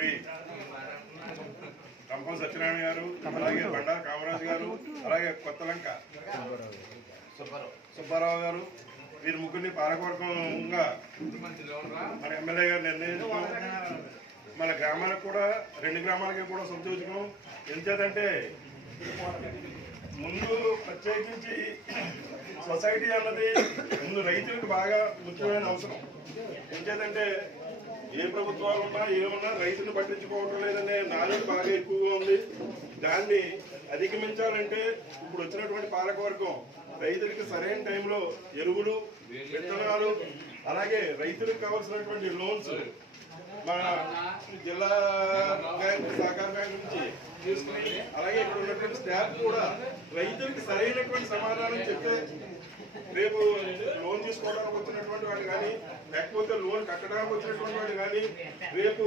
శ్రీ కంపం సత్యనారాయణ గారు, అలాగే బండారు కామరాజు గారు, అలాగే కొత్తలంక సుబ్బారావు గారు, వీరి ముగ్గురిని పాలకవర్గంగా మన ఎమ్మెల్యే గారు నిర్ణయించుకోం. మన గ్రామానికి కూడా 2 గ్రామాలకి కూడా సంతోషం. ఎంచేతంటే ముందు ప్రత్యేకించి సొసైటీ అన్నది ముందు రైతులకు బాగా ముఖ్యమైన అవసరం. ఎంచేతంటే ఏ ప్రభుత్వాలు ఉన్నా ఏమున్నా రైతులను పట్టించుకోవటం లేదనే నాణ్యత బాగా ఎక్కువగా ఉంది. దాన్ని అధిగమించాలంటే ఇప్పుడు వచ్చినటువంటి పాలకవర్గం రైతులకి సరైన టైంలో ఎరువులు, విత్తనాలు, అలాగే రైతులకు కావాల్సినటువంటి లోన్స్ మన జిల్లా బ్యాంకు, సహకార బ్యాంకు నుంచి తీసుకుని, అలాగే ఇక్కడ ఉన్నటువంటి స్టాఫ్ కూడా రైతులకి సరైనటువంటి సమాధానం చెప్తే రేపు లోన్ తీసుకోవడానికి వచ్చినటువంటి వాళ్ళు కానీ, లేకపోతే లోన్ కట్టడానికి వచ్చినటువంటి వాళ్ళు కానీ రేపు